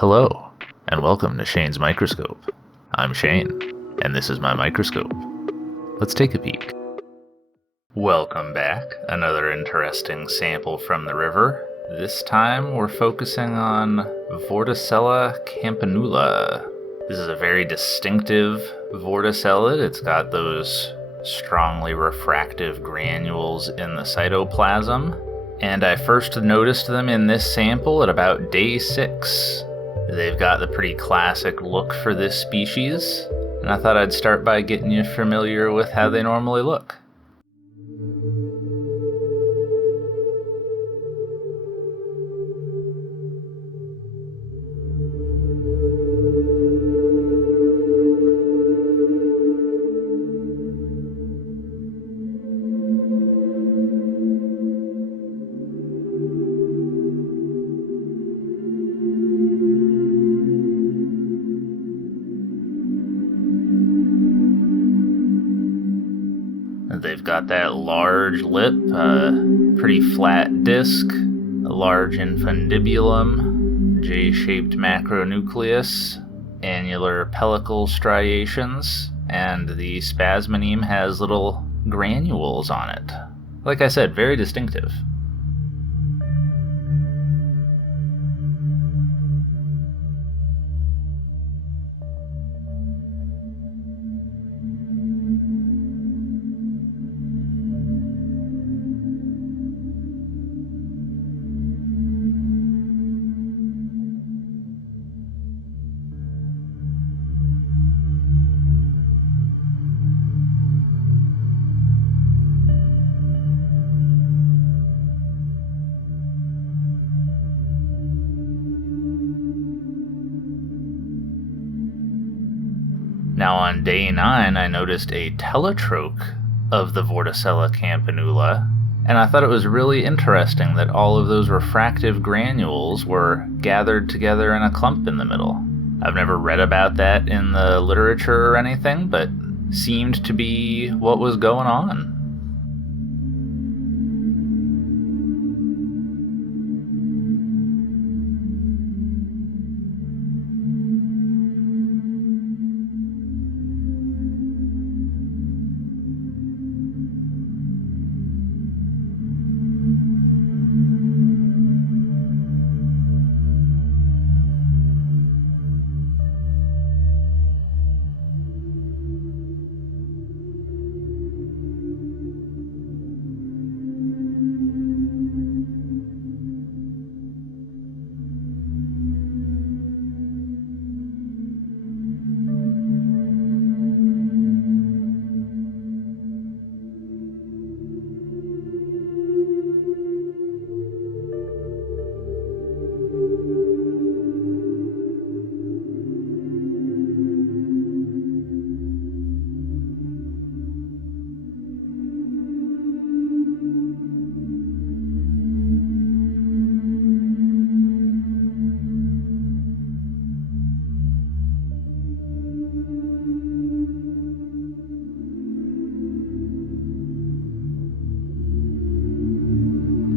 Hello, and welcome to Shane's Microscope. I'm Shane, and this is my microscope. Let's take a peek. Welcome back. Another interesting sample from the river. This time we're focusing on Vorticella campanula. This is a very distinctive vorticella. It's got those strongly refractive granules in the cytoplasm, and I first noticed them in this sample at about day 6. They've got the pretty classic look for this species, and I thought I'd start by getting you familiar with how they normally look. They've got that large lip, pretty flat disc, a large infundibulum, J-shaped macronucleus, annular pellicle striations, and the spasmoneme has little granules on it. Like I said, very distinctive. Now on day 9, I noticed a teletroch of the Vorticella campanula, and I thought it was really interesting that all of those refractive granules were gathered together in a clump in the middle. I've never read about that in the literature or anything, but seemed to be what was going on.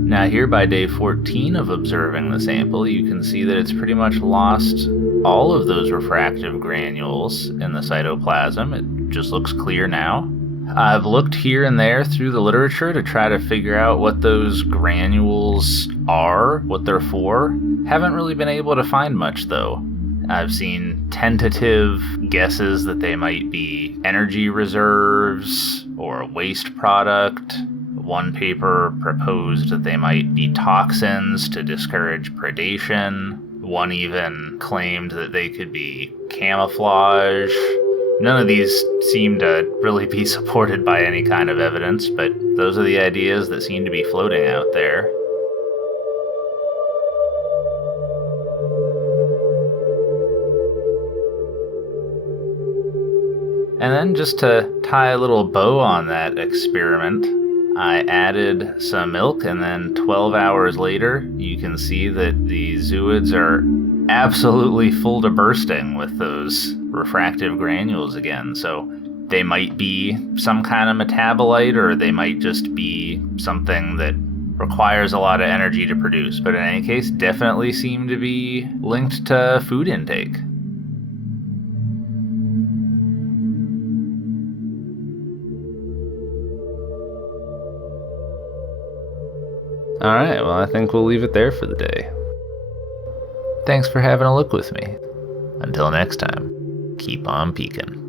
Now here by day 14 of observing the sample, you can see that it's pretty much lost all of those refractive granules in the cytoplasm. It just looks clear now. I've looked here and there through the literature to try to figure out what those granules are, what they're for. Haven't really been able to find much though. I've seen tentative guesses that they might be energy reserves or a waste product. One paper proposed that they might be toxins to discourage predation. One even claimed that they could be camouflage. None of these seem to really be supported by any kind of evidence, but those are the ideas that seem to be floating out there. And then just to tie a little bow on that experiment, I added some milk, and then 12 hours later, you can see that the zooids are absolutely full to bursting with those refractive granules again. So they might be some kind of metabolite, or they might just be something that requires a lot of energy to produce, but in any case, definitely seem to be linked to food intake. Alright, well, I think we'll leave it there for the day. Thanks for having a look with me. Until next time, keep on peeking.